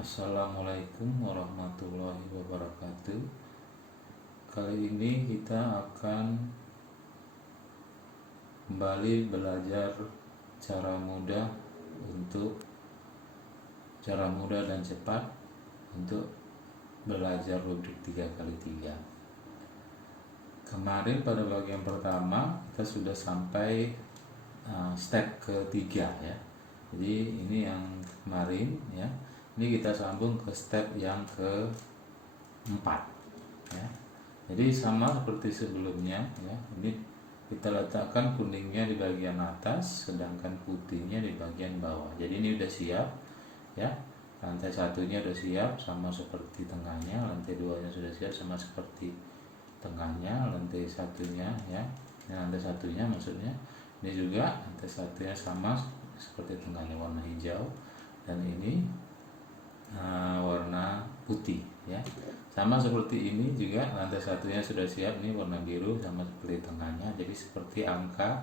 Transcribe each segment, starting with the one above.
Assalamualaikum warahmatullahi wabarakatuh. Kali ini kita akan kembali belajar cara mudah dan cepat untuk belajar rubrik 3x3. Kemarin pada bagian pertama kita sudah sampai step ketiga ya. Jadi ini yang kemarin ya. Ini kita sambung ke step yang keempat ya. Jadi sama seperti sebelumnya ya. Ini kita letakkan kuningnya di bagian atas, sedangkan putihnya di bagian bawah. Jadi ini udah siap ya. Lantai satunya udah siap sama seperti tengahnya, lantai duanya sudah siap sama seperti tengahnya, lantai satunya ya. Ini lantai satunya maksudnya. Ini juga lantai satunya sama seperti tengahnya, warna hijau, dan ini warna putih ya. Sama seperti ini juga lantai satunya sudah siap, ini warna biru sama seperti tengahnya. Jadi seperti angka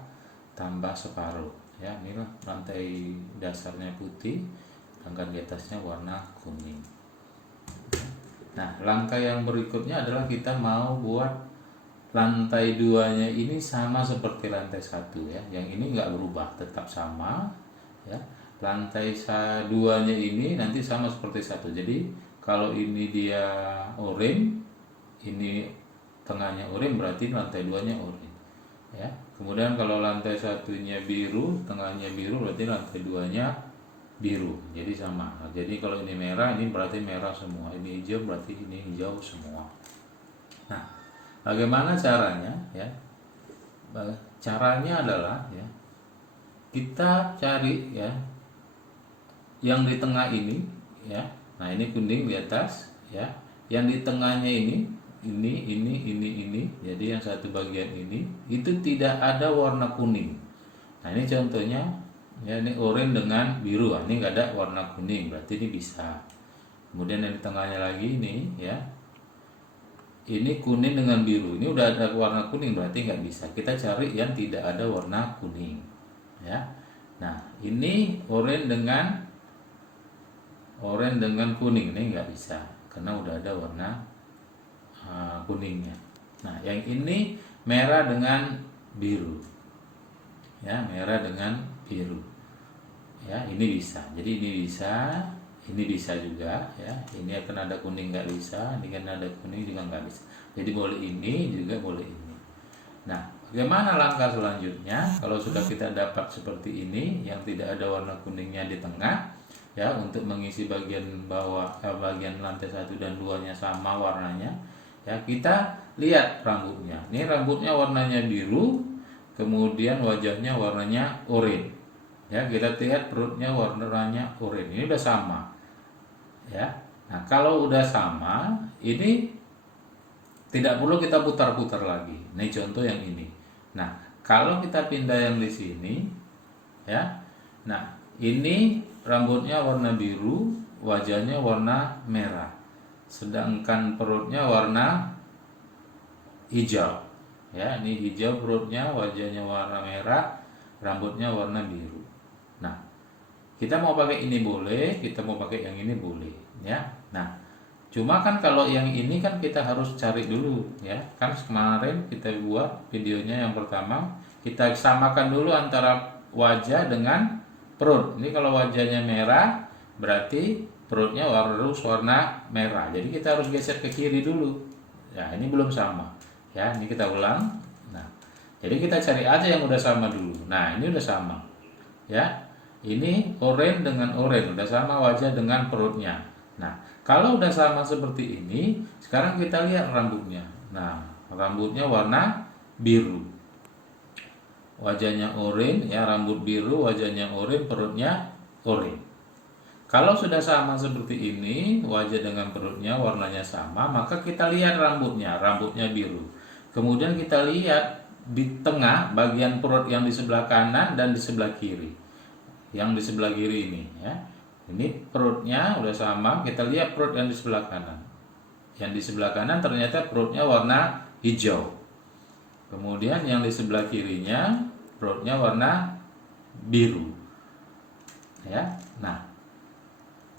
tambah separuh ya. Ini lantai dasarnya putih, sedangkan di atasnya warna kuning. Nah, langkah yang berikutnya adalah kita mau buat lantai duanya ini sama seperti lantai satu ya. Yang ini nggak berubah, tetap sama ya. Lantai duanya ini nanti sama seperti satu. Jadi kalau ini dia oranye, ini tengahnya oranye, berarti lantai duanya oranye ya. Kemudian kalau lantai satunya biru, tengahnya biru, berarti lantai duanya biru. Jadi sama. Jadi kalau ini merah, ini berarti merah semua. Ini hijau, berarti ini hijau semua. Nah, bagaimana caranya ya? Caranya adalah ya, kita cari ya yang di tengah ini ya. Nah, ini kuning di atas ya. Yang di tengahnya ini. Jadi yang satu bagian ini itu tidak ada warna kuning. Nah, ini contohnya ya, ini oranye dengan biru. Ini nggak ada warna kuning, berarti ini bisa. Kemudian yang di tengahnya lagi ini ya. Ini kuning dengan biru. Ini udah ada warna kuning, berarti nggak bisa. Kita cari yang tidak ada warna kuning ya. Nah, ini oranye dengan kuning, ini nggak bisa karena udah ada warna kuningnya. Nah, yang ini merah dengan biru ya, merah dengan biru ya. Ini bisa, jadi ini bisa juga ya. Ini akan ada kuning, nggak bisa. Ini kan ada kuning juga nggak bisa. Jadi boleh ini juga boleh ini. Nah, bagaimana langkah selanjutnya kalau sudah kita dapat seperti ini yang tidak ada warna kuningnya di tengah ya, untuk mengisi bagian bawah bagian lantai 1 dan 2-nya sama warnanya ya. Kita lihat rambutnya. Ini rambutnya warnanya biru, kemudian wajahnya warnanya oranye ya. Kita lihat perutnya warnanya oranye. Ini udah sama ya. Nah, kalau udah sama, ini tidak perlu kita putar-putar lagi. Ini contoh yang ini. Nah, kalau kita pindah yang di sini ya. Nah, ini rambutnya warna biru, wajahnya warna merah, sedangkan perutnya warna hijau ya. Ini hijau perutnya, wajahnya warna merah, rambutnya warna biru. Nah, kita mau pakai ini boleh, kita mau pakai yang ini boleh ya. Nah, cuma kan kalau yang ini kan kita harus cari dulu ya. Kan kemarin kita buat videonya yang pertama, kita samakan dulu antara wajah dengan perut. Ini kalau wajahnya merah, berarti perutnya harus warna merah. Jadi kita harus geser ke kiri dulu. Ya, ini belum sama. Ya, ini kita ulang. Nah, jadi kita cari aja yang udah sama dulu. Nah, ini udah sama. Ya. Ini oranye dengan oranye, udah sama wajah dengan perutnya. Nah, kalau udah sama seperti ini, sekarang kita lihat rambutnya. Nah, rambutnya warna biru. Wajahnya oranye ya, rambut biru, wajahnya oranye, perutnya oranye. Kalau sudah sama seperti ini, wajah dengan perutnya warnanya sama, maka kita lihat rambutnya biru. Kemudian kita lihat di tengah bagian perut yang di sebelah kanan dan di sebelah kiri. Yang di sebelah kiri ini ya. Ini perutnya udah sama, kita lihat perut yang di sebelah kanan. Yang di sebelah kanan ternyata perutnya warna hijau. Kemudian yang di sebelah kirinya perutnya warna biru ya. Nah,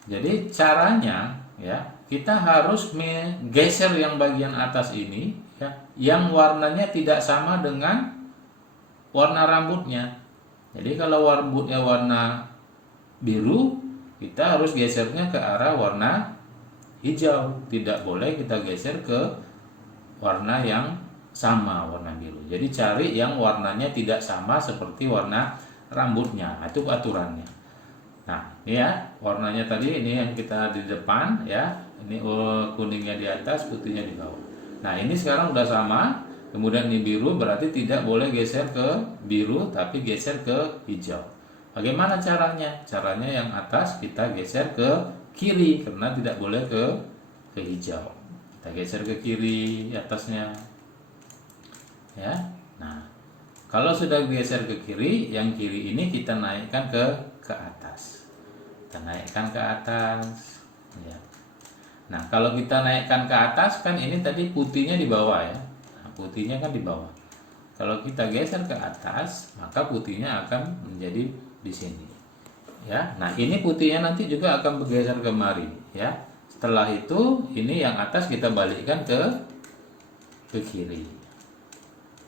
Jadi caranya ya, kita harus menggeser yang bagian atas ini ya, yang warnanya tidak sama dengan warna rambutnya. Jadi kalau rambutnya warna biru, kita harus gesernya ke arah warna hijau. Tidak boleh kita geser ke warna yang sama, warna biru. Jadi cari yang warnanya tidak sama seperti warna rambutnya. Itu aturannya. Nah, ini ya, warnanya tadi ini yang kita di depan ya. Ini kuningnya di atas, putihnya di bawah. Nah, ini sekarang udah sama. Kemudian ini biru, berarti tidak boleh geser ke biru, tapi geser ke hijau. Bagaimana caranya? Caranya yang atas kita geser ke kiri, karena tidak boleh ke hijau. Kita geser ke kiri atasnya. Ya. Nah, kalau sudah geser ke kiri, yang kiri ini kita naikkan ke atas. Kita naikkan ke atas. Ya. Nah, kalau kita naikkan ke atas kan ini tadi putihnya di bawah ya. Nah, putihnya kan di bawah. Kalau kita geser ke atas, maka putihnya akan menjadi di sini. Ya. Nah, ini putihnya nanti juga akan bergeser kemari ya. Setelah itu, ini yang atas kita balikkan ke kiri.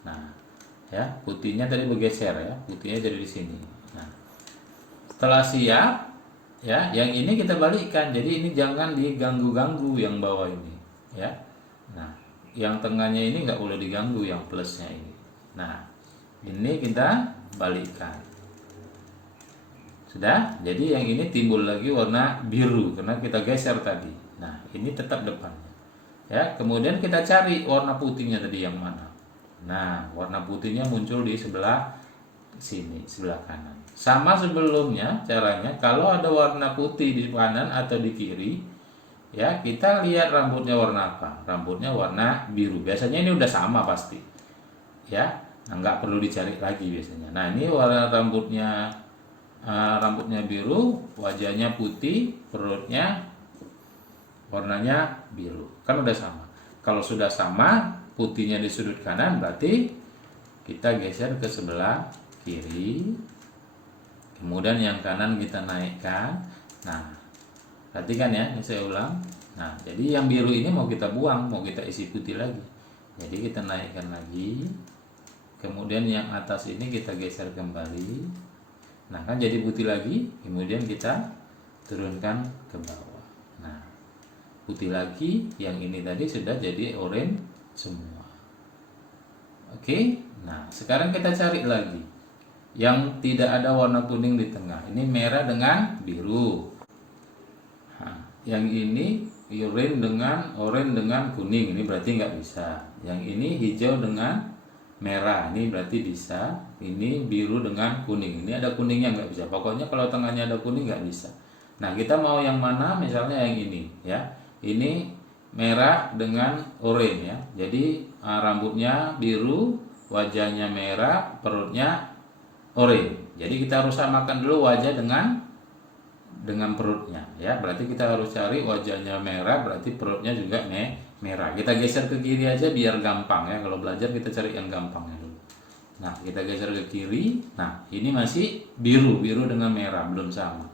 Nah, ya, putihnya tadi bergeser ya. Putihnya jadi di sini. Nah, setelah siap ya, yang ini kita balikkan. Jadi ini jangan diganggu-ganggu yang bawah ini ya. Nah, yang tengahnya ini nggak boleh diganggu, yang plusnya ini. Nah, ini kita balikkan. Sudah, jadi yang ini timbul lagi warna biru karena kita geser tadi. Nah, ini tetap depannya. Ya, kemudian kita cari warna putihnya tadi yang mana. Nah, warna putihnya muncul di sebelah sini, sebelah kanan. Sama sebelumnya caranya, kalau ada warna putih di kanan atau di kiri, ya kita lihat rambutnya warna apa. Rambutnya warna biru. Biasanya ini udah sama pasti. Ya, nah, nggak perlu dicari lagi biasanya. Nah, ini warna rambutnya biru, wajahnya putih, perutnya warnanya biru. Kan udah sama. Kalau sudah sama, putihnya di sudut kanan, berarti kita geser ke sebelah kiri. Kemudian yang kanan kita naikkan. Nah, perhatikan ya, ini saya ulang. Nah, jadi yang biru ini mau kita buang, mau kita isi putih lagi. Jadi kita naikkan lagi. Kemudian yang atas ini kita geser kembali. Nah, kan jadi putih lagi. Kemudian kita turunkan ke bawah. Nah, putih lagi. Yang ini tadi sudah jadi oranye semua. Oke. Nah, sekarang kita cari lagi yang tidak ada warna kuning di tengah. Ini merah dengan biru. Nah, yang ini oranye dengan kuning. Ini berarti nggak bisa. Yang ini hijau dengan merah. Ini berarti bisa. Ini biru dengan kuning. Ini ada kuningnya nggak bisa. Pokoknya kalau tengahnya ada kuning nggak bisa. Nah, kita mau yang mana? Misalnya yang ini ya. Ini merah dengan oranye ya. Jadi rambutnya biru, wajahnya merah, perutnya oranye. Jadi kita harus samakan dulu wajah dengan perutnya ya. Berarti kita harus cari wajahnya merah, berarti perutnya juga merah. Kita geser ke kiri aja biar gampang ya. Kalau belajar kita cari yang gampangnya dulu. Nah, kita geser ke kiri. Nah, ini masih biru dengan merah, belum sama.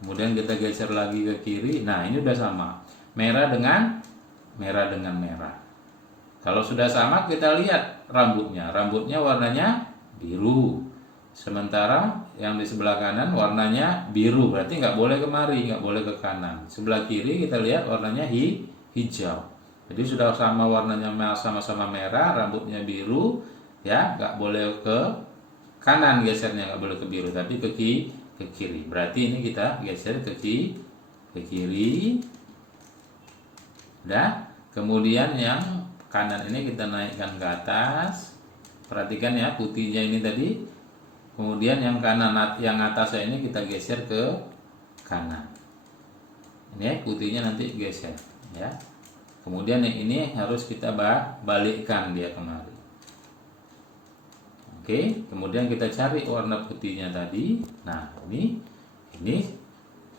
Kemudian kita geser lagi ke kiri. Nah, ini udah sama. Merah dengan merah. Kalau sudah sama, kita lihat rambutnya. Rambutnya warnanya biru. Sementara yang di sebelah kanan warnanya biru. Berarti nggak boleh kemari, nggak boleh ke kanan. Sebelah kiri kita lihat warnanya hijau. Jadi sudah sama warnanya, sama-sama merah, rambutnya biru. Ya, nggak boleh ke kanan gesernya, nggak boleh ke biru, tapi ke kiri. Berarti ini kita geser ke kiri. Udah. Kemudian yang kanan ini kita naikkan ke atas. Perhatikan ya, putihnya ini tadi. Kemudian yang kanan, yang atasnya ini kita geser ke kanan. Ini putihnya nanti geser ya. Kemudian yang ini harus kita balikkan dia kemari. Oke, kemudian kita cari warna putihnya tadi. Nah, ini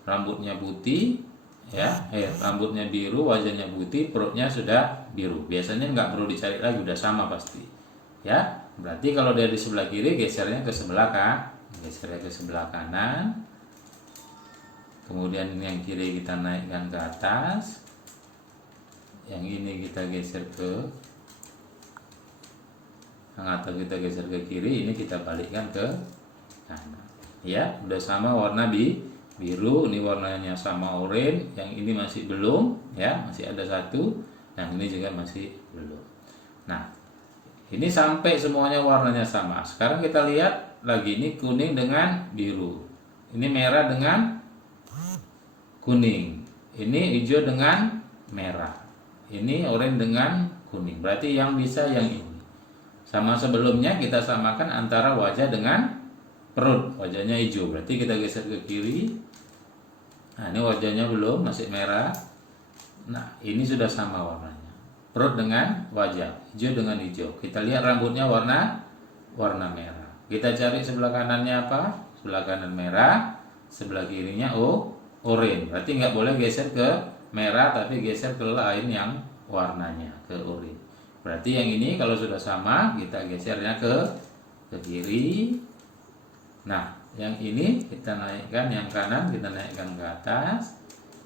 rambutnya putih ya, rambutnya biru, wajahnya putih, perutnya sudah biru. Biasanya nggak perlu dicari lagi, udah sama pasti. Ya, berarti kalau dia di sebelah kiri, gesernya ke sebelah kanan. Kemudian yang kiri kita naikkan ke atas, yang ini kita geser ke atau kita geser ke kiri, ini kita balikkan ke kanan. Ya, udah sama warna biru, ini warnanya sama oranye, yang ini masih belum, ya, masih ada satu, yang ini juga masih belum. Nah, ini sampai semuanya warnanya sama. Sekarang kita lihat lagi, ini kuning dengan biru, ini merah dengan kuning, ini hijau dengan merah, ini oranye dengan kuning. Berarti yang bisa yang ini. Sama sebelumnya kita samakan antara wajah dengan perut. Wajahnya hijau, berarti kita geser ke kiri. Nah, ini wajahnya belum, masih merah. Nah, ini sudah sama warnanya. Perut dengan wajah, hijau dengan hijau. Kita lihat rambutnya warna merah. Kita cari sebelah kanannya apa? Sebelah kanan merah, sebelah kirinya oranye. Berarti nggak boleh geser ke merah, tapi geser ke lain yang warnanya, ke oranye. Berarti yang ini kalau sudah sama, kita gesernya ke kiri. Nah, yang ini kita naikkan, yang kanan kita naikkan ke atas,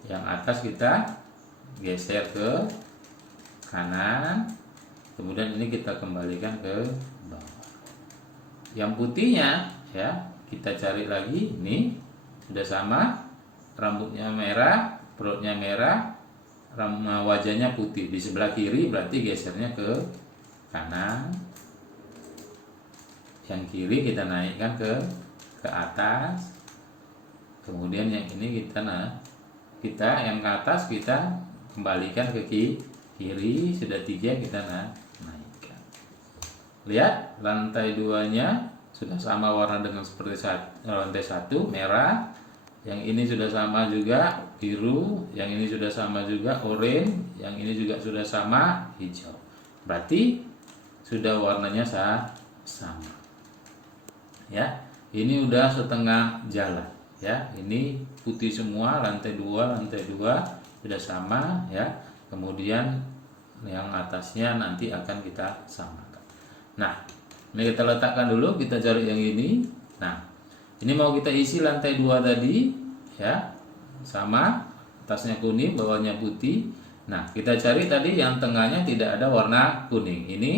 yang atas kita geser ke kanan, kemudian ini kita kembalikan ke bawah. Yang putihnya, ya, kita cari lagi. Ini sudah sama, rambutnya merah, perutnya merah, wajahnya putih. Di sebelah kiri berarti gesernya ke kanan, yang kiri kita naikkan ke atas, kemudian yang ini kita yang ke atas kita kembalikan ke kiri. Sudah 3 kita naikkan. Lihat, lantai 2-nya sudah sama warna dengan seperti lantai 1 merah, yang ini sudah sama juga biru, yang ini sudah sama juga oranye, yang ini juga sudah sama hijau. Berarti sudah warnanya sama. Ya, ini udah setengah jalan. Ya, ini putih semua, lantai 2 sudah sama, ya. Kemudian yang atasnya nanti akan kita samakan. Nah, ini kita letakkan dulu, kita cari yang ini. Nah, ini mau kita isi lantai 2 tadi, ya, sama, atasnya kuning, bawahnya putih. Nah, kita cari tadi yang tengahnya tidak ada warna kuning. Ini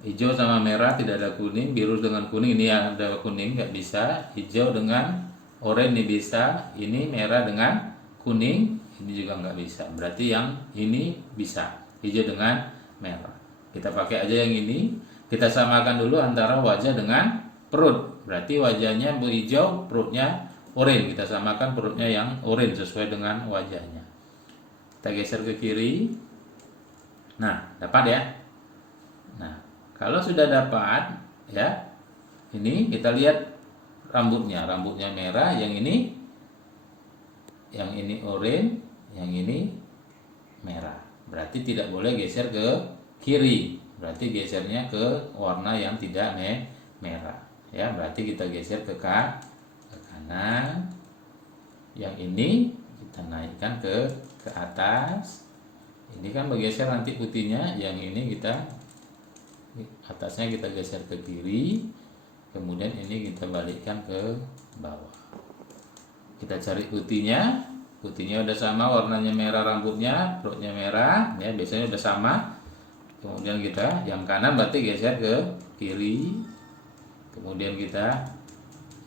hijau sama merah tidak ada kuning, biru dengan kuning ini ada kuning, nggak bisa. Hijau dengan oranye ini bisa, ini merah dengan kuning ini juga nggak bisa. Berarti yang ini bisa, hijau dengan merah. Kita pakai aja yang ini. Kita samakan dulu antara wajah dengan perut. Berarti wajahnya hijau, perutnya oranye. Kita samakan perutnya yang oranye sesuai dengan wajahnya. Kita geser ke kiri. Nah, dapat ya. Nah, kalau sudah dapat, ya, ini kita lihat rambutnya merah, yang ini oranye, yang ini merah. Berarti tidak boleh geser ke kiri. Berarti gesernya ke warna yang tidak merah. Ya, berarti kita geser ke kanan. Yang ini kita naikkan ke atas. Ini kan bergeser nanti putihnya. Yang ini kita atasnya kita geser ke kiri. Kemudian ini kita balikkan ke bawah. Kita cari putihnya. Putihnya udah sama, warnanya merah, rambutnya, perutnya merah, ya, biasanya udah sama. Kemudian kita yang kanan berarti geser ke kiri. Kemudian kita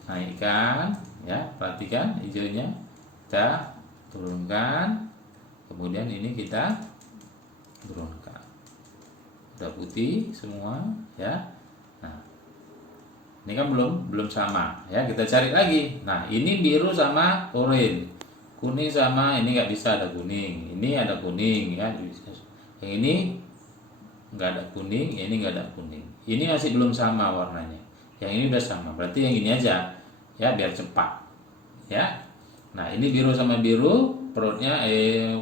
naikkan, ya, perhatikan hijaunya kita turunkan. Kemudian ini kita turunkan. Udah putih semua, ya. Nah, ini kan belum sama, ya. Kita cari lagi. Nah, ini biru sama oranye, kuning sama ini nggak bisa ada kuning. Ini ada kuning, ya. Yang ini nggak ada kuning, ini nggak ada kuning. Ini masih belum sama warnanya. Yang ini udah sama, berarti yang ini aja, ya, biar cepat, ya. Nah, ini biru sama biru, perutnya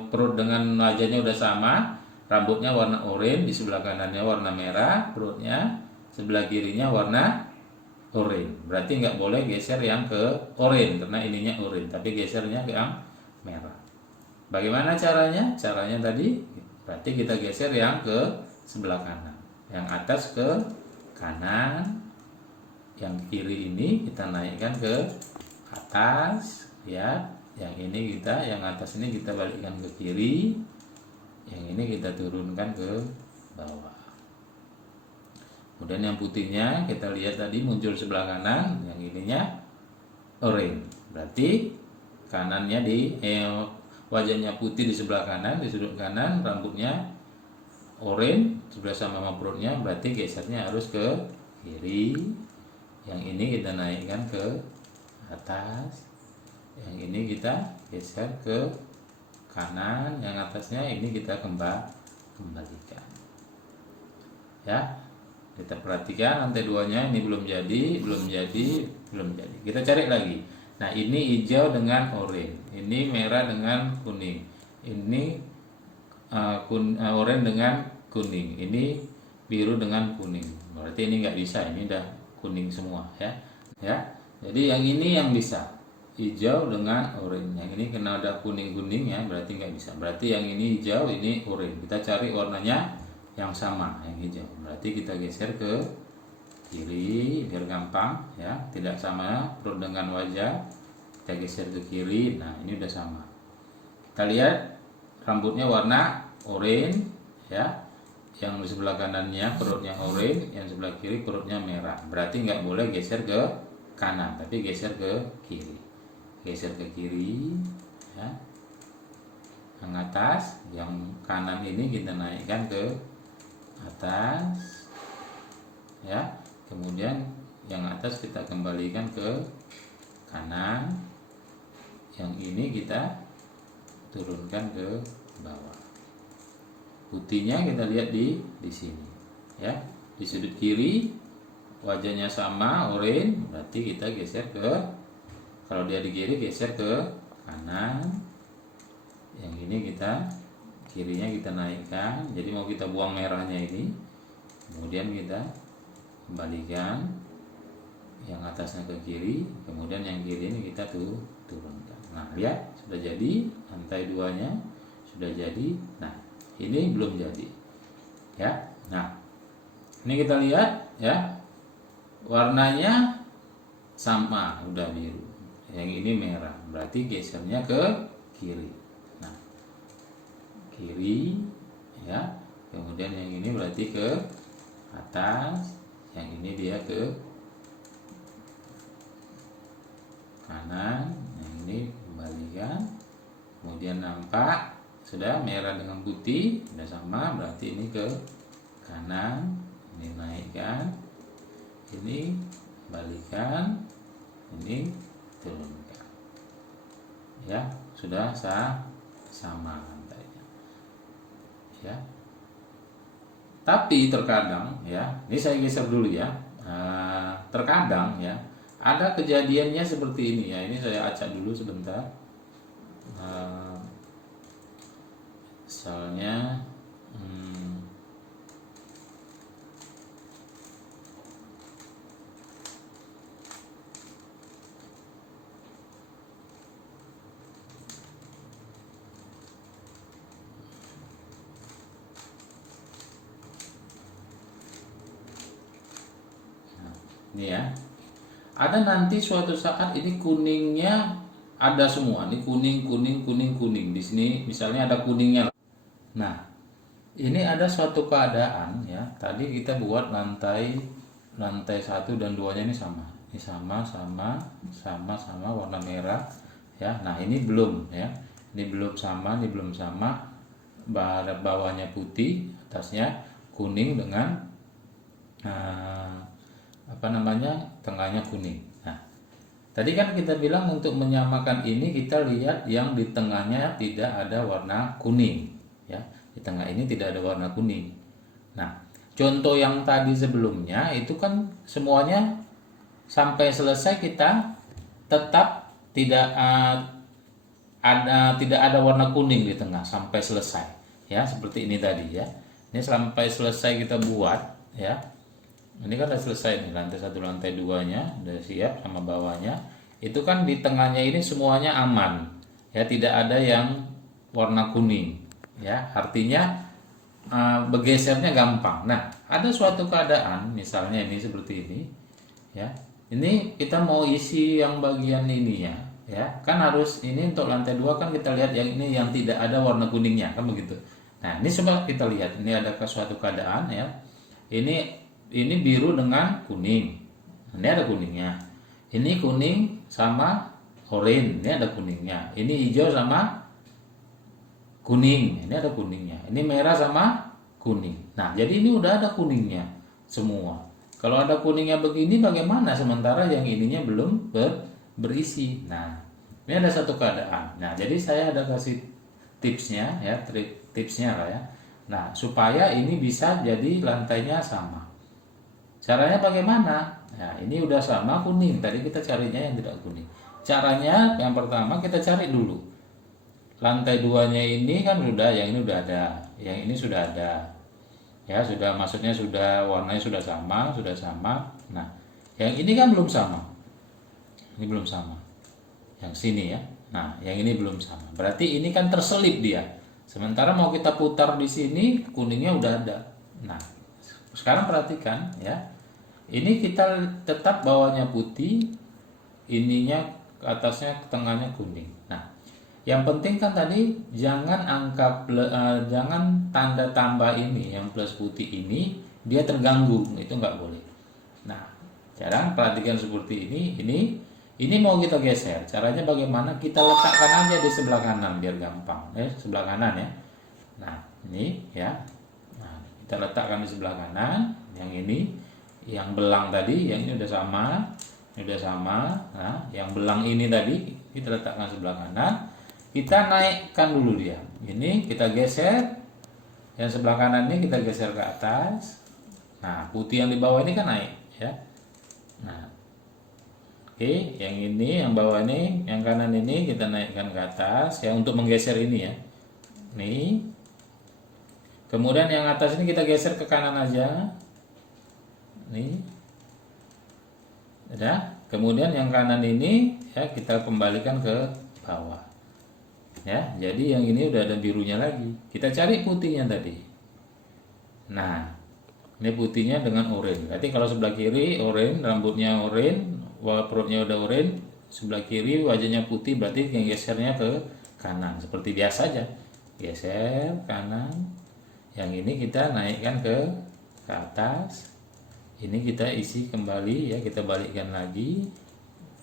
perut dengan wajahnya udah sama, rambutnya warna oranye, di sebelah kanannya warna merah, perutnya sebelah kirinya warna oranye. Berarti nggak boleh geser yang ke oranye karena ininya oranye, tapi gesernya ke yang merah. Bagaimana caranya? Caranya tadi berarti kita geser yang ke sebelah kanan, yang atas ke kanan, yang kiri ini kita naikkan ke atas, ya. Yang ini yang atas ini kita balikkan ke kiri, yang ini kita turunkan ke bawah. Kemudian yang putihnya kita lihat tadi muncul sebelah kanan, yang ininya oranye. Berarti kanannya wajahnya putih di sebelah kanan, di sudut kanan, rambutnya oranye sudah sama perutnya, berarti gesernya harus ke kiri. Yang ini kita naikkan ke atas, yang ini kita geser ke kanan, yang atasnya ini kita kembalikan. Ya, kita perhatikan lantai 2-nya ini belum jadi. Kita cari lagi. Nah, ini hijau dengan oranye, ini merah dengan kuning, ini oranye dengan kuning, ini biru dengan kuning. Berarti ini nggak bisa, ini udah kuning semua, ya. Jadi yang ini yang bisa, hijau dengan oranye. Yang ini kena ada kuning ya, berarti nggak bisa. Berarti yang ini hijau, ini oranye. Kita cari warnanya yang sama, yang hijau. Berarti kita geser ke kiri biar gampang, ya. Tidak sama perut dengan wajah, kita geser ke kiri. Nah, ini udah sama. Kita lihat rambutnya warna oranye, ya. Yang di sebelah kanannya perutnya oranye, yang sebelah kiri perutnya merah. Berarti nggak boleh geser ke kanan, tapi geser ke kiri. Geser ke kiri, ya. Yang atas, yang kanan ini kita naikkan ke atas, ya. Kemudian yang atas kita kembalikan ke kanan, yang ini kita turunkan ke bawah. Putihnya kita lihat di sini, ya. Di sudut kiri wajahnya sama oranye, berarti kita geser ke, kalau dia di kiri geser ke kanan. Yang ini kirinya kita naikkan, jadi mau kita buang merahnya ini, kemudian kita kembalikan yang atasnya ke kiri, kemudian yang kiri ini kita turunkan. Nah, lihat sudah jadi, lantai 2-nya sudah jadi. Nah, ini belum jadi, ya. Nah, ini kita lihat, ya, warnanya sama, udah biru. Yang ini merah, berarti gesernya ke kiri. Nah, kiri, ya. Kemudian yang ini berarti ke atas, yang ini dia ke kanan, yang ini kembalikan. Kemudian nampak sudah merah dengan putih sudah sama, berarti ini ke kanan, ini naikkan, ini balikan, ini turunkan, ya. Sudah sama lantainya, ya. Tapi terkadang, ya, ini saya geser dulu, ya. Terkadang, ya, ada kejadiannya seperti ini, ya. Ini saya acak dulu sebentar. Misalnya ini, ya. Ada nanti suatu saat ini kuningnya ada semua. Ini kuning. Di sini misalnya ada kuningnya. Nah, ini ada suatu keadaan, ya. Tadi kita buat lantai 1 dan 2-nya ini sama. Ini sama warna merah, ya. Nah, ini belum, ya. Ini belum sama. Bawahnya putih, atasnya kuning dengan tengahnya kuning. Nah, tadi kan kita bilang untuk menyamakan ini kita lihat yang di tengahnya tidak ada warna kuning, ya. Di tengah ini tidak ada warna kuning. Nah, contoh yang tadi sebelumnya itu kan semuanya sampai selesai kita tetap tidak ada warna kuning di tengah sampai selesai, ya. Seperti ini tadi, ya. Ini sampai selesai kita buat, ya. Ini kan sudah selesai nih, lantai 1, lantai 2-nya udah siap sama bawahnya. Itu kan di tengahnya ini semuanya aman, ya, tidak ada yang warna kuning, ya. Artinya bergesernya gampang. Nah, ada suatu keadaan misalnya ini seperti ini, ya. Ini kita mau isi yang bagian ininya, ya. Kan harus ini untuk lantai 2 kan kita lihat yang ini yang tidak ada warna kuningnya, kan begitu. Nah, ini coba kita lihat. Ini ada suatu keadaan ya. Ini biru dengan kuning. Ini ada kuningnya. Ini kuning sama oranye, ini ada kuningnya. Ini hijau sama kuning, ini ada kuningnya. Ini merah sama kuning. Nah, jadi ini udah ada kuningnya semua. Kalau ada kuningnya begini bagaimana sementara yang ininya belum berisi. Nah, ini ada satu keadaan. Nah, jadi saya ada kasih tipsnya ya, tipsnya lah ya. Nah, supaya ini bisa jadi lantainya sama. Caranya bagaimana? Nah, ini udah sama kuning. Tadi kita carinya yang tidak kuning. Caranya yang pertama kita cari dulu. Lantai 2-nya ini kan udah, yang ini udah ada, yang ini sudah ada. Ya, sudah, maksudnya sudah warnanya sudah sama. Nah, yang ini kan belum sama. Ini belum sama. Yang sini ya. Nah, yang ini belum sama. Berarti ini kan terselip dia. Sementara mau kita putar di sini, kuningnya udah ada. Nah, sekarang perhatikan ya. Ini kita tetap bawahnya putih, ininya ke atasnya, ke tengahnya kuning. Nah, yang penting kan tadi jangan jangan tanda tambah ini yang plus putih ini dia terganggu, itu nggak boleh. Nah, sekarang perhatikan seperti ini mau kita geser. Caranya bagaimana? Kita letakkan aja di sebelah kanan biar gampang. Sebelah kanan ya. Nah, ini ya. Nah, kita letakkan di sebelah kanan. Yang ini, yang belang tadi, yang ini udah sama. Nah, yang belang ini tadi kita letakkan sebelah kanan. Kita naikkan dulu dia. Ini kita geser. Yang sebelah kanan ini kita geser ke atas. Nah, putih yang di bawah ini kan naik ya. Nah, oke, yang ini, yang bawah ini, yang kanan ini kita naikkan ke atas ya untuk menggeser ini ya. Nih. Kemudian yang atas ini kita geser ke kanan aja. Nih. Udah. Kemudian yang kanan ini ya kita kembalikan ke bawah. Ya, jadi yang ini udah ada birunya lagi. Kita cari putihnya tadi. Nah, ini putihnya dengan oranye. Berarti kalau sebelah kiri oranye, rambutnya oranye, perutnya udah oranye, sebelah kiri wajahnya putih, berarti yang gesernya ke kanan. Seperti biasa aja. Geser kanan. Yang ini kita naikkan ke atas. Ini kita isi kembali ya, kita balikkan lagi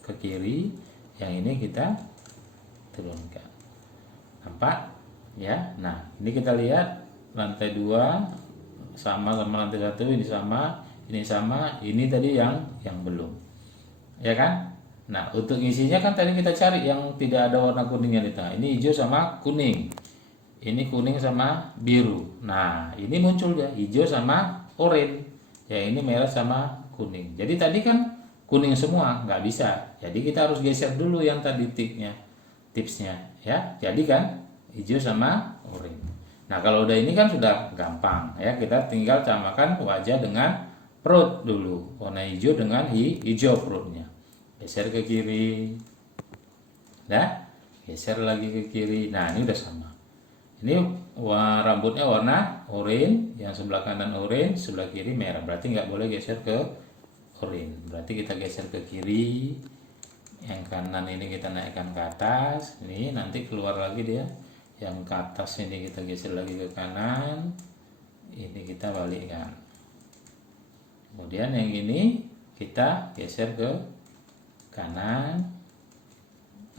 ke kiri. Yang ini kita turunkan. Nampak ya. Nah, ini kita lihat lantai 2 sama lantai 1, ini sama, ini tadi yang belum. Ya kan? Nah, untuk isinya kan tadi kita cari yang tidak ada warna kuningnya di tengah. Ini hijau sama kuning. Ini kuning sama biru. Nah, ini muncul ya hijau sama oranye. Ya, ini merah sama kuning. Jadi tadi kan kuning semua, nggak bisa. Jadi kita harus geser dulu yang tadi tipsnya ya. Jadi kan hijau sama oranye. Nah, kalau udah ini kan sudah gampang ya. Kita tinggal samakan wajah dengan perut dulu. Warna hijau dengan hijau perutnya. Geser ke kiri. Nah, geser lagi ke kiri. Nah, ini udah sama. Ini rambutnya warna oranye, yang sebelah kanan oranye, sebelah kiri merah. Berarti nggak boleh geser ke oranye. Berarti kita geser ke kiri. Yang kanan ini kita naikkan ke atas. Ini nanti keluar lagi dia. Yang ke atas ini kita geser lagi ke kanan. Ini kita balikkan. Kemudian yang ini kita geser ke kanan.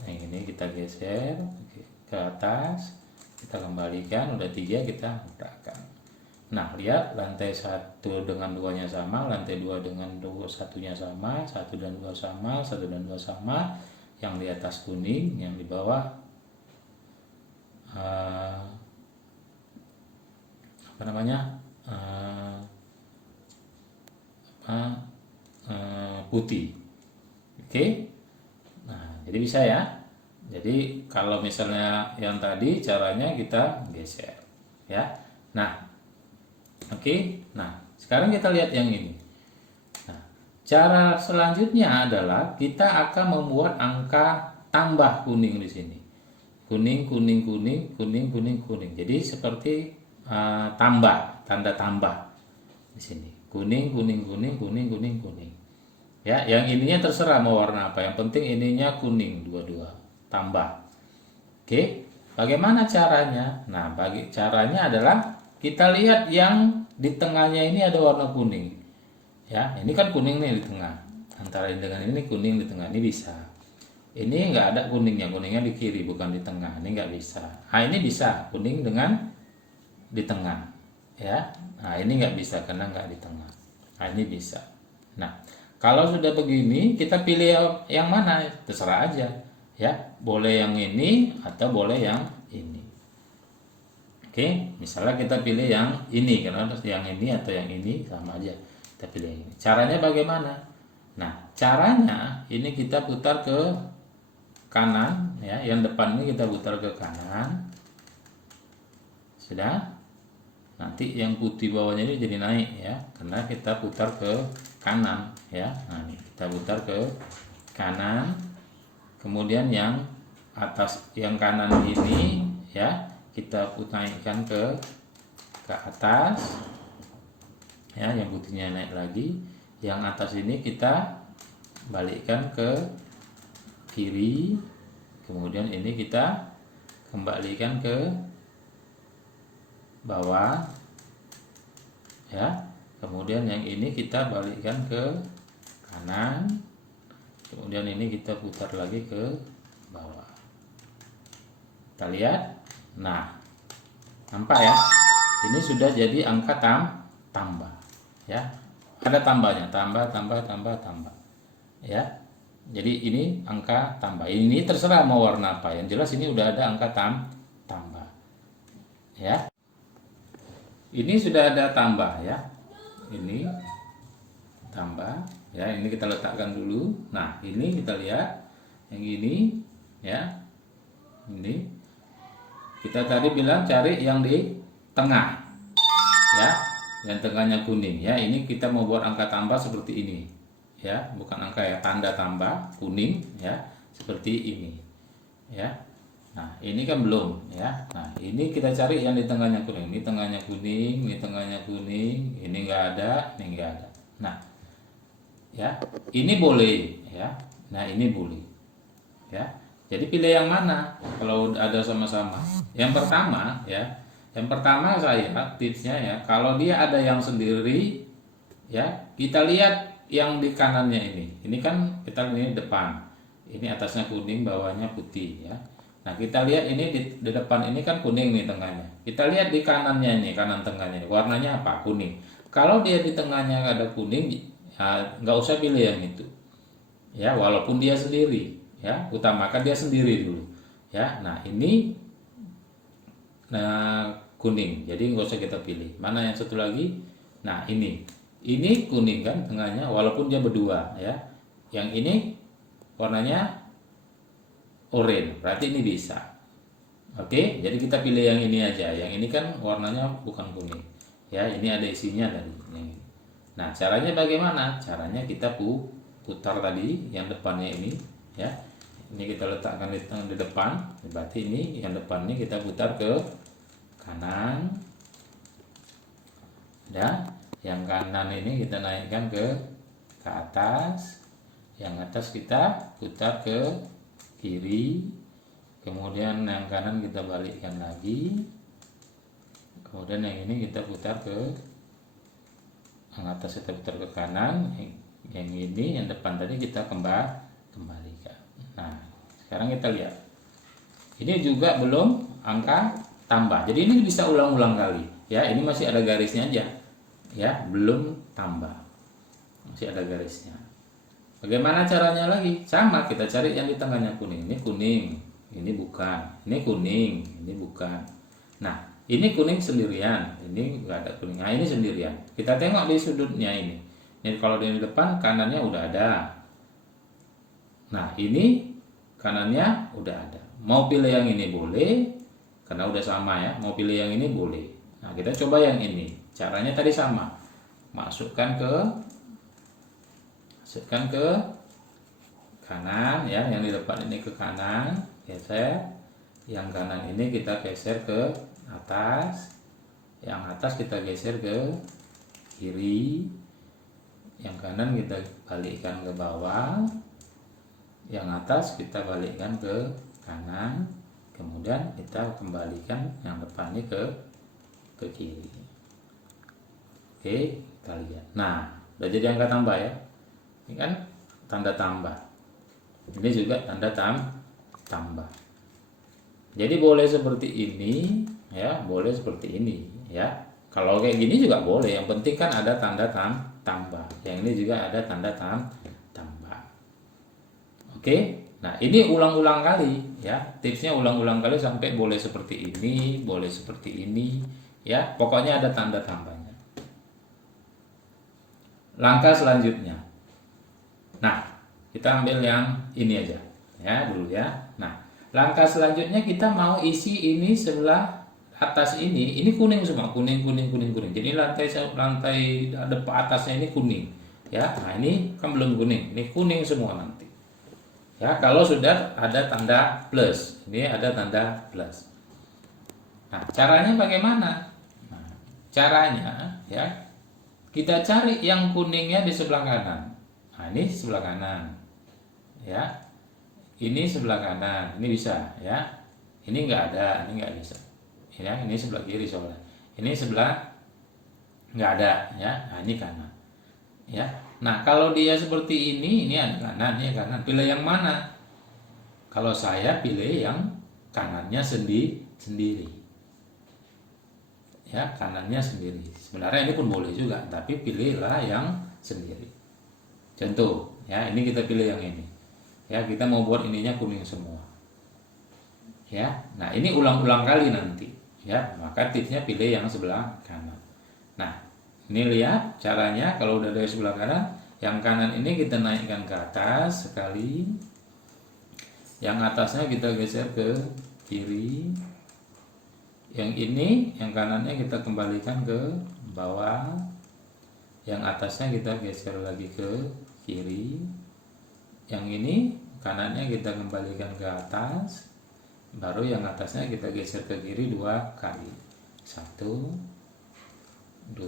Yang ini kita geser ke atas. Kita kembalikan, udah 3 kita letakkan. Nah, lihat lantai 1 dengan 2-nya sama, lantai 2 dengan 1-nya sama, 1 dan 2 sama, 1 dan 2 sama. Yang di atas kuning, yang di bawah putih. Oke. Nah, jadi bisa ya. Jadi kalau misalnya yang tadi caranya kita geser ya. Nah, oke. Nah, sekarang kita lihat yang ini. Nah, cara selanjutnya adalah kita akan membuat angka tambah kuning di sini. Kuning, kuning, kuning, kuning, kuning, kuning. Jadi seperti tambah, tanda tambah di sini. Kuning, kuning, kuning, kuning, kuning, kuning. Ya, yang ininya terserah mau warna apa. Yang penting ininya kuning dua-dua. Tambah. Oke. Bagaimana caranya? Nah, caranya adalah kita lihat yang di tengahnya ini ada warna kuning. Ya, ini kan kuning nih di tengah. Antara ini dengan ini kuning di tengah. Ini bisa. Ini nggak ada kuningnya. Kuningnya di kiri bukan di tengah. Ini nggak bisa. Nah, ini bisa kuning dengan di tengah. Ya. Nah, ini nggak bisa karena nggak di tengah. Nah, ini bisa. Nah, kalau sudah begini, kita pilih yang mana? Terserah aja. Ya, boleh yang ini atau boleh yang ini. Oke, misalnya kita pilih yang ini, karena yang ini atau yang ini sama aja. Kita pilih yang ini. Caranya bagaimana? Nah, caranya ini kita putar ke kanan, ya. Yang depan ini kita putar ke kanan. Sudah? Nanti yang putih bawahnya ini jadi naik, ya, karena kita putar ke kanan, ya. Nah, ini kita putar ke kanan. Kemudian yang atas, yang kanan ini, ya, kita naikkan ke atas, ya. Yang putihnya naik lagi. Yang atas ini kita balikkan ke kiri. Kemudian ini kita kembalikan ke bawah, ya. Kemudian yang ini kita balikkan ke kanan. Kemudian ini kita putar lagi ke bawah. Kita lihat. Nah, nampak ya? Ini sudah jadi angka tambah, ya. Ada tambahnya, tambah. Ya. Jadi ini angka tambah. Ini terserah mau warna apa. Yang jelas ini udah ada angka tambah. Ya. Ini sudah ada tambah, ya. Ini tambah, ya. Ini kita letakkan dulu. Nah, ini kita lihat yang ini, ya. Ini kita tadi bilang cari yang di tengah, ya. Yang tengahnya kuning, ya. Ini kita mau buat angka tambah seperti ini, ya. Bukan angka, ya, tanda tambah kuning, ya, seperti ini, ya. Nah, ini kan belum, ya. Nah, ini kita cari yang di tengahnya kuning. Ini tengahnya kuning, ini tengahnya kuning, ini enggak ada, ini enggak ada. Nah, ya, ini boleh, ya. Nah, ini boleh, ya. Jadi pilih yang mana kalau ada sama-sama. Yang pertama, ya. Yang pertama saya tipsnya, ya, kalau dia ada yang sendiri, ya, kita lihat yang di kanannya ini. Ini kan kita ini depan. Ini atasnya kuning, bawahnya putih, ya. Nah, kita lihat ini di depan ini kan kuning nih tengahnya. Kita lihat di kanannya ini, kanan tengahnya. Warnanya apa? Kuning. Kalau dia di tengahnya ada kuning, ya, nggak usah pilih yang itu. Ya, walaupun dia sendiri, ya, utamakan dia sendiri dulu. Ya, nah ini, nah, kuning. Jadi nggak usah kita pilih. Mana yang satu lagi? Nah, ini kuning kan tengahnya, walaupun dia berdua, ya. Yang ini warnanya oranye, berarti ini bisa. Oke, jadi kita pilih yang ini aja. Yang ini kan warnanya bukan kuning, ya. Ini ada isinya tadi. Nah, caranya bagaimana? Caranya kita putar tadi yang depannya ini, ya. Ini kita letakkan di depan. Berarti ini yang depan ini kita putar ke kanan. Dan yang kanan ini kita naikkan ke atas. Yang atas kita putar ke kiri. Kemudian yang kanan kita balikkan lagi. Kemudian yang ini kita putar ke yang atas, kita putar ke kanan. Yang ini yang depan tadi kita kembalikan. Nah, sekarang kita lihat. Ini juga belum angka tambah. Jadi ini bisa ulang-ulang kali, ya. Ini masih ada garisnya aja, ya, belum tambah. Masih ada garisnya. Bagaimana caranya lagi? Sama, kita cari yang di tengahnya kuning. Ini kuning, ini bukan. Ini kuning, ini bukan. Nah, ini kuning sendirian, ini enggak ada kuning. Nah, ini sendirian. Kita tengok di sudutnya ini. Ini kalau di depan kanannya udah ada. Nah, ini kanannya udah ada. Mau pilih yang ini boleh, karena udah sama, ya. Mau pilih yang ini boleh. Nah, kita coba yang ini. Caranya tadi sama. Masukkan ke kanan, ya. Yang di depan ini ke kanan, geser. Yang kanan ini kita geser ke atas. Yang atas kita geser ke kiri. Yang kanan kita balikkan ke bawah, yang atas kita balikkan ke kanan, kemudian kita kembalikan yang depan ini ke kiri. Oke, kita lihat. Nah, udah jadi angka tambah ya. Ini kan tanda tambah. Ini juga tanda tambah. Jadi boleh seperti ini, ya, boleh seperti ini, ya. Kalau kayak gini juga boleh. Yang penting kan ada tanda tambah. Yang ini juga ada tanda tambah. Oke. Nah, ini ulang-ulang kali, ya. Tipsnya ulang-ulang kali sampai boleh seperti ini, boleh seperti ini, ya. Pokoknya ada tanda tambahnya. Langkah selanjutnya. Nah, kita ambil yang ini aja, ya dulu ya. Nah, langkah selanjutnya kita mau isi ini sebelah atas ini kuning semua, kuning. Jadi lantai depan atasnya ini kuning, ya. Nah, ini kan belum kuning, ini kuning semua nanti. Ya, kalau sudah ada tanda plus, ini ada tanda plus. Nah, caranya bagaimana? Nah, caranya ya kita cari yang kuningnya di sebelah kanan. Nah, ini sebelah kanan, ya. Ini sebelah kanan, ini bisa, ya. Ini nggak ada, ini nggak bisa. Ya, ini sebelah kiri soalnya. Ini sebelah nggak ada, ya. Nah, ini kanan, ya. Nah, kalau dia seperti ini kanan, ini kanan. Pilih yang mana? Kalau saya pilih yang kanannya sendiri. Ya, kanannya sendiri. Sebenarnya ini pun boleh juga, tapi pilihlah yang sendiri. Contoh, ya, ini kita pilih yang ini. Ya, kita mau buat ininya kuning semua. Ya. Nah, ini ulang-ulang kali nanti, ya. Maka tipsnya pilih yang sebelah kanan. Nah, ini lihat caranya. Kalau udah dari sebelah kanan, yang kanan ini kita naikkan ke atas sekali. Yang atasnya kita geser ke kiri. Yang ini, yang kanannya kita kembalikan ke bawah. Yang atasnya kita geser lagi ke kiri. Yang ini kanannya kita kembalikan ke atas. Baru yang atasnya kita geser ke kiri 2 kali. 1, 2.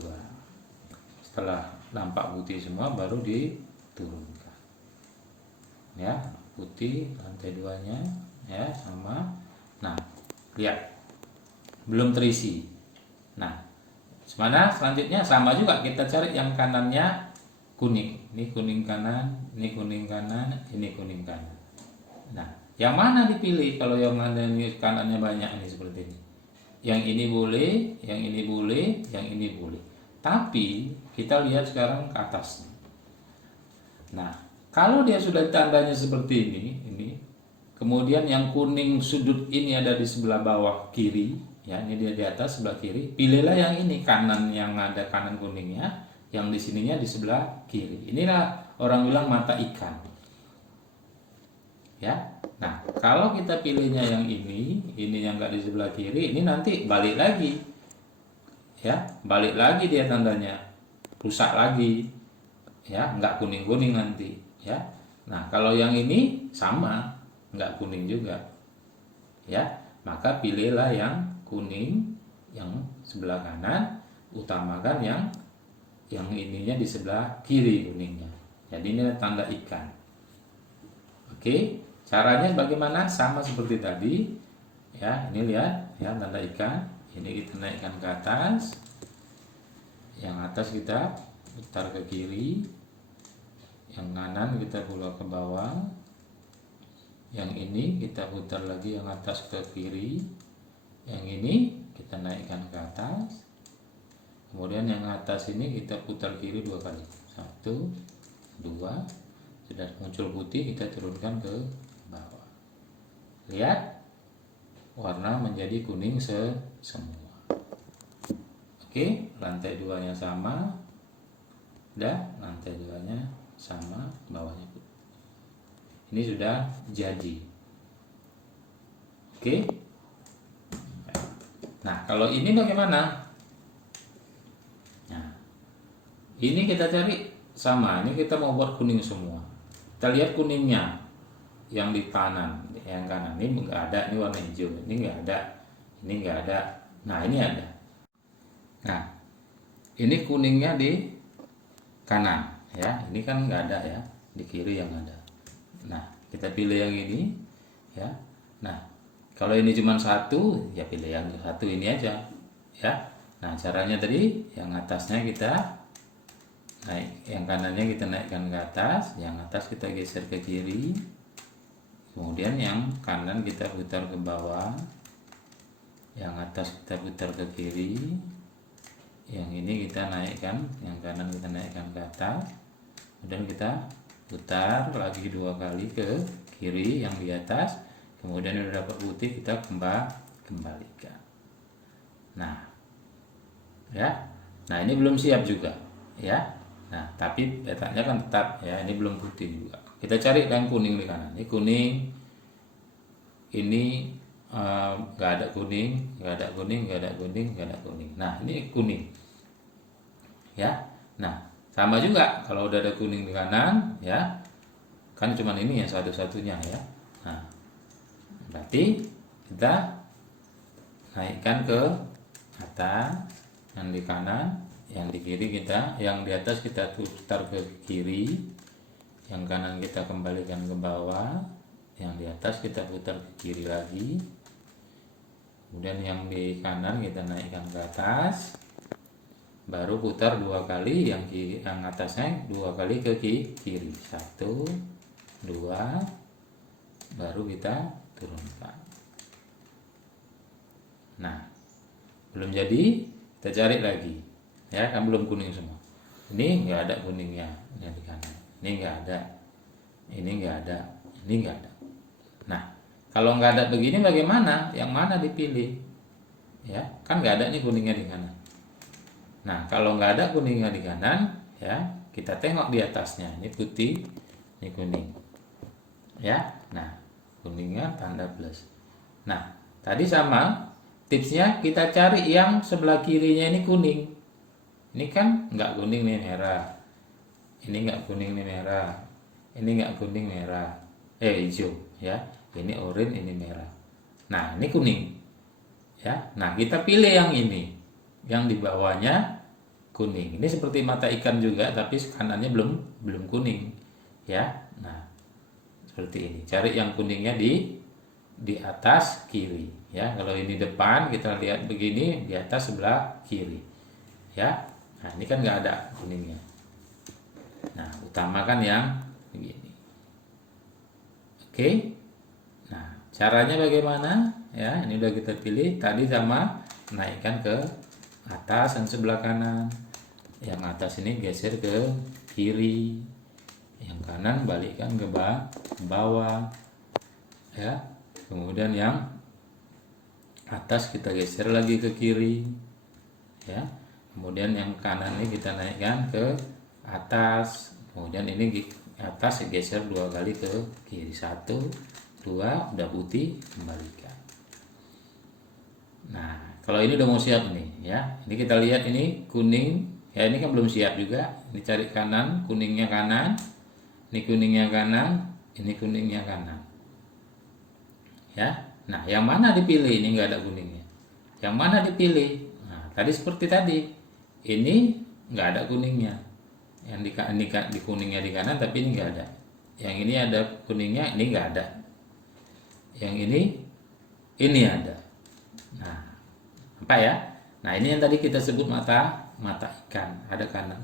Setelah nampak putih semua baru diturunkan. Ya, putih lantai 2-nya, ya, sama. Nah, lihat. Belum terisi. Nah, selanjutnya sama juga, kita cari yang kanannya kuning. Ini kuning kanan, ini kuning kanan, ini kuning kanan. Nah, yang mana dipilih? Kalau yang kanannya banyak ini seperti ini. Yang ini boleh, yang ini boleh, yang ini boleh. Tapi kita lihat sekarang ke atas. Nah, kalau dia sudah tandanya seperti ini, kemudian yang kuning sudut ini ada di sebelah bawah kiri, ya, ini dia di atas sebelah kiri. Pilihlah yang ini, kanan yang ada kanan kuningnya, yang di sininya di sebelah kiri. Inilah orang bilang mata ikan. Ya. Nah, kalau kita pilihnya yang ini yang enggak di sebelah kiri, ini nanti balik lagi. Ya, balik lagi dia tandanya. Rusak lagi. Ya, enggak kuning-kuning nanti, ya. Nah, kalau yang ini sama, enggak kuning juga. Ya, maka pilihlah yang kuning yang sebelah kanan, utamakan yang ininya di sebelah kiri kuningnya. Jadi ini tanda ikan. Oke, caranya bagaimana? Sama seperti tadi. Ya, ini lihat, ya, tanda ikan. Ini kita naikkan ke atas. Yang atas kita putar ke kiri. Yang kanan kita putar ke bawah. Yang ini kita putar lagi yang atas ke kiri. Yang ini kita naikkan ke atas. Kemudian yang atas ini kita putar kiri 2 kali. 1, 2. Sudah muncul putih, kita turunkan ke bawah. Lihat, warna menjadi kuning semua. Oke, lantai 2-nya sama. Udah, lantai 2-nya sama, bawahnya putih. Ini sudah jadi. Oke. Nah, kalau ini bagaimana? Nah, ini kita cari sama. Ini kita mau buat kuning semua. Kita lihat kuningnya yang di kanan, yang kanan ini enggak ada, ini warna hijau. Ini enggak ada. Ini enggak ada. Nah, ini ada. Nah, ini kuningnya di kanan, ya. Ini kan nggak ada ya, di kiri yang ada. Nah, kita pilih yang ini ya. Nah, kalau ini cuma satu, ya pilih yang satu ini aja ya. Nah, caranya tadi yang atasnya kita naik, yang kanannya kita naikkan ke atas, yang atas kita geser ke kiri, kemudian yang kanan kita putar ke bawah, yang atas kita putar ke kiri, yang ini kita naikkan, yang kanan kita naikkan ke atas, kemudian kita putar lagi 2 kali ke kiri yang di atas, kemudian udah dapat putih kita kembalikan. Nah ya, nah ini belum siap juga ya. Nah tapi letaknya kan tetap ya, ini belum putih juga. Kita cari yang kuning di kanan. Ini kuning, ini nggak ada kuning, nggak ada kuning, nggak ada kuning, nggak ada kuning. Nah ini kuning ya. Nah sama juga kalau udah ada kuning di kanan ya, kan cuman ini yang satu-satunya ya. Nah berarti kita naikkan ke atas yang di kanan, yang di kiri kita, yang di atas kita putar ke kiri, yang kanan kita kembalikan ke bawah, yang di atas kita putar ke kiri lagi, kemudian yang di kanan kita naikkan ke atas, baru putar 2 kali, yang atasnya 2 kali ke kiri, 1 2, baru kita turunkan. Nah belum jadi, kita cari lagi ya, kan belum kuning semua. Ini nggak ada kuningnya yang di kanan, ini nggak ada, ini nggak ada, ini nggak ada. Nah kalau nggak ada begini bagaimana, yang mana dipilih ya, kan nggak ada nih kuningnya di kanan. Nah kalau nggak ada kuningnya di kanan ya, kita tengok di atasnya, ini putih, ini kuning ya. Nah kuningnya tanda plus. Nah tadi sama tipsnya, kita cari yang sebelah kirinya ini kuning. Ini kan nggak kuning nih, merah. Ini nggak kuning nih, merah. Ini nggak kuning, merah. Hijau ya. Ini oranye, ini merah. Nah ini kuning ya. Nah kita pilih yang ini, yang di bawahnya kuning. Ini seperti mata ikan juga, tapi kanannya belum kuning ya. Nah seperti ini. Cari yang kuningnya di atas kiri ya. Kalau ini depan, kita lihat begini, di atas sebelah kiri ya. Nah ini kan nggak ada kuningnya. Nah utamakan yang begini. Oke. Nah caranya bagaimana ya, ini udah kita pilih tadi, sama naikkan ke atas yang sebelah kanan, yang atas ini geser ke kiri, yang kanan balikkan ke bawah ya. Kemudian yang atas kita geser lagi ke kiri ya. Kemudian yang kanan ini kita naikkan ke atas, kemudian ini di atas geser 2 kali ke kiri, 1 2, udah putih, kembalikan. Nah kalau ini udah mau siap nih ya, ini kita lihat ini kuning ya, ini kan belum siap juga. Ini cari kanan, kuningnya kanan, ini kuningnya kanan, ini kuningnya kanan ya. Nah yang mana dipilih, ini nggak ada kuningnya, yang mana dipilih? Nah tadi seperti tadi, ini nggak ada kuningnya, yang di kuningnya di kanan, tapi ini nggak ada. Yang ini ada kuningnya, ini nggak ada. Yang ini ada. Nah apa ya? Nah ini yang tadi kita sebut mata ikan, ada kanan.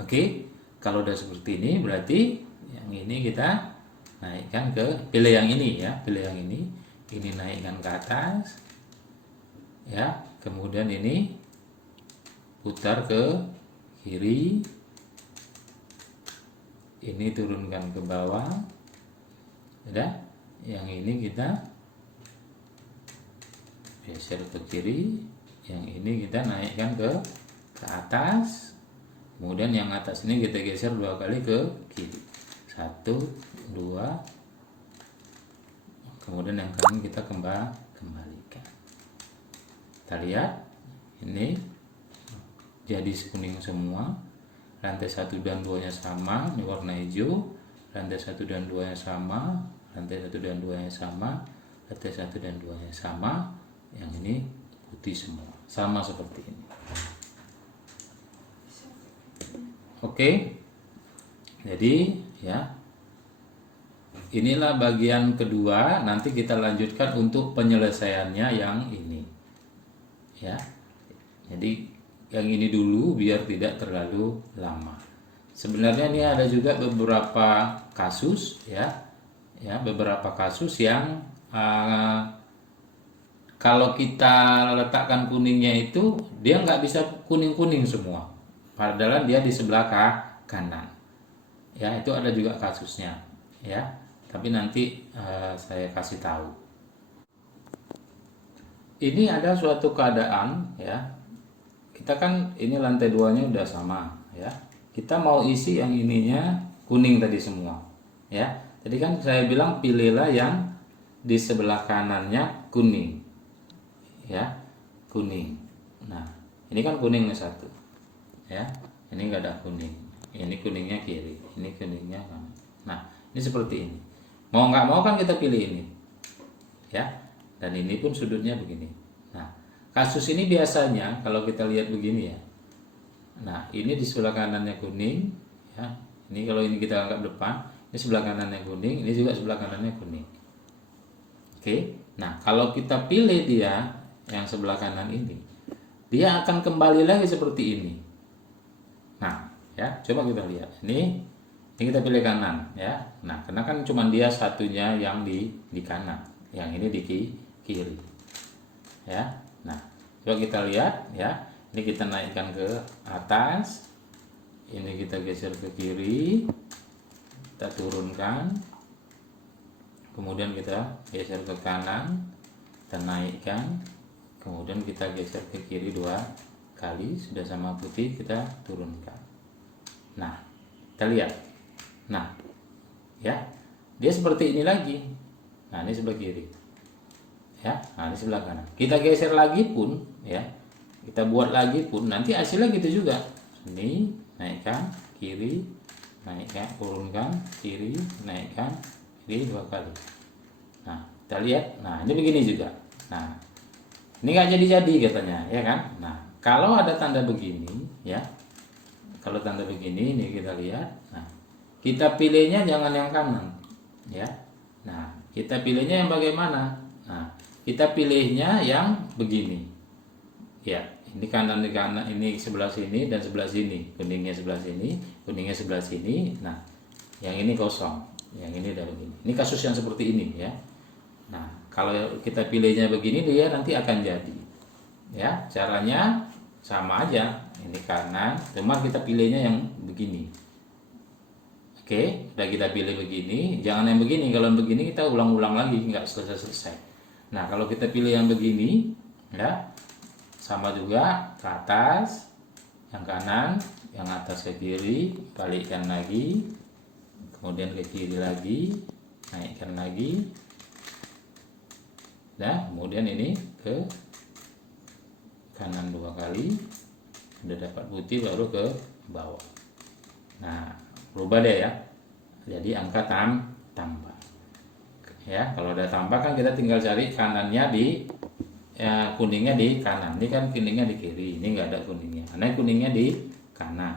Oke, kalau udah seperti ini berarti yang ini kita naikkan ke, pilih yang ini ya, pilih yang ini naikkan ke atas ya. Kemudian ini putar ke kiri, ini turunkan ke bawah, udah. Yang ini kita geser ke kiri, yang ini kita naikkan ke atas, kemudian yang atas ini kita geser 2 kali ke kiri, 1 2, kemudian yang kanan kita kembalikan. Kita lihat ini jadi kuning semua, lantai 1 dan 2 nya sama, ini warna hijau, lantai 1 dan 2 nya sama, lantai 1 dan 2 nya sama, lantai 1 dan 2 nya sama, yang ini putih semua, sama seperti ini. Oke, jadi ya inilah bagian kedua. Nanti kita lanjutkan untuk penyelesaiannya yang ini ya. Jadi yang ini dulu biar tidak terlalu lama. Sebenarnya ini ada juga beberapa kasus ya, beberapa kasus yang kalau kita letakkan kuningnya itu dia nggak bisa kuning-kuning semua, padahal dia di sebelah kanan ya. Itu ada juga kasusnya ya, tapi nanti saya kasih tahu. Ini ada suatu keadaan ya, kita kan ini lantai 2-nya udah sama ya, kita mau isi yang ininya kuning tadi semua ya. Jadi kan saya bilang pilihlah yang di sebelah kanannya kuning ya, kuning. Nah ini kan kuningnya satu ya, ini nggak ada kuning, ini kuningnya kiri, ini kuningnya kanan. Nah ini seperti ini, mau nggak mau kan kita pilih ini ya, dan ini pun sudutnya begini. Nah kasus ini biasanya kalau kita lihat begini ya, nah ini di sebelah kanannya kuning ya, ini kalau ini kita anggap depan, ini sebelah kanannya kuning, ini juga sebelah kanannya kuning. Oke, nah kalau kita pilih dia yang sebelah kanan ini, dia akan kembali lagi seperti ini. Nah ya, coba kita lihat ini kita pilih kanan ya. Nah karena kan cuma dia satunya yang di kanan, yang ini di kiri ya. Nah coba kita lihat ya, ini kita naikkan ke atas, ini kita geser ke kiri, kita turunkan, kemudian kita geser ke kanan, kita naikkan, kemudian kita geser ke kiri 2 kali, sudah sama putih kita turunkan. Nah kita lihat, nah ya dia seperti ini lagi. Nah ini sebelah kiri ya, nah ini sebelah kanan. Kita geser lagi pun ya, kita buat lagi pun nanti hasilnya gitu juga. Ini naikkan kiri, naikkan, turunkan kiri, naikkan kiri 2 kali. Nah kita lihat, nah ini begini juga. Nah ini nggak jadi katanya ya kan. Nah kalau ada tanda begini ya, kalau tanda begini ini kita lihat, nah kita pilihnya jangan yang kanan ya. Nah kita pilihnya yang bagaimana? Nah kita pilihnya yang begini ya, ini kanan di kanan, ini sebelah sini dan sebelah sini, kuningnya sebelah sini, kuningnya sebelah sini. Nah yang ini kosong, yang ini udah begini. Ini kasus yang seperti ini ya. Nah kalau kita pilihnya begini, dia nanti akan jadi ya. Caranya sama aja, ini kanan, cuma kita pilihnya yang begini. Oke, udah kita pilih begini, jangan yang begini. Kalau yang begini kita ulang-ulang lagi, nggak selesai-selesai. Nah kalau kita pilih yang begini ya, sama juga ke atas, yang kanan, yang atas ke kiri, balikkan lagi, kemudian ke kiri lagi, naikkan lagi. Nah kemudian ini ke kanan 2 kali, udah dapat putih baru ke bawah. Nah berubah deh ya, jadi angka tambah ya. Kalau udah tambah kan kita tinggal cari kanannya di ya, kuningnya di kanan. Ini kan kuningnya di kiri, ini nggak ada kuningnya, karena kuningnya di kanan.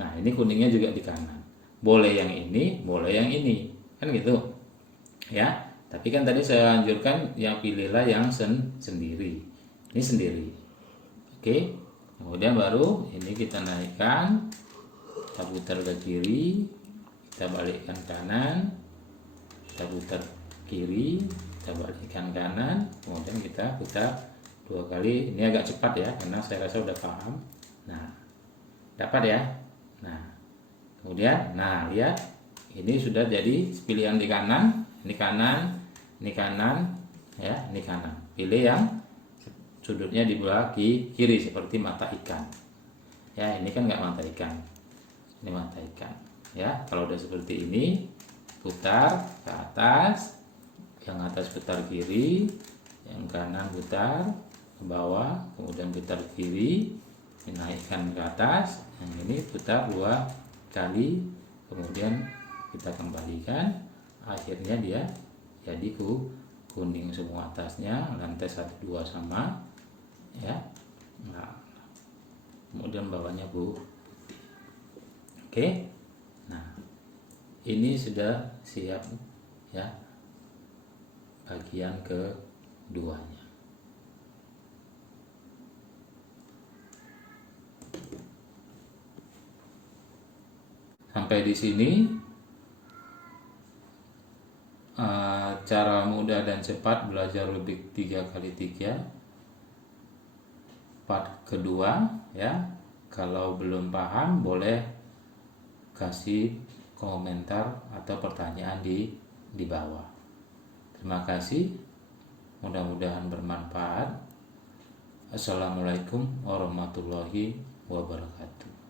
Nah ini kuningnya juga di kanan, boleh yang ini, boleh yang ini, kan gitu ya. Tapi kan tadi saya anjurkan yang pilihlah yang sendiri. Ini sendiri. Oke. Kemudian baru ini kita naikkan, kita putar ke kiri, kita balikkan kanan, kita putar kiri, kita balikkan kanan, kemudian kita putar 2 kali. Ini agak cepat ya, karena saya rasa udah paham. Nah, dapat ya. Nah, kemudian, nah lihat, ini sudah jadi pilihan di kanan, ini kanan, ini kanan, ya, ini kanan. Pilih yang sudutnya di belah kiri seperti mata ikan. Ya, ini kan nggak mata ikan, ini mata ikan. Ya, kalau udah seperti ini, putar ke atas, yang atas putar kiri, yang kanan putar ke bawah, kemudian putar kiri, dinaikkan ke atas, yang ini putar 2 kali, kemudian kita kembalikan, akhirnya dia jadi kuning semua atasnya, lantai 1 2 sama ya. Nah, kemudian bawahnya putih. Oke. Nah, ini sudah siap ya bagian keduanya. Sampai di sini cara mudah dan cepat belajar Rubik 3x3 part kedua ya. Kalau belum paham boleh kasih komentar atau pertanyaan di bawah. Terima kasih. Mudah-mudahan bermanfaat. Assalamualaikum warahmatullahi wabarakatuh.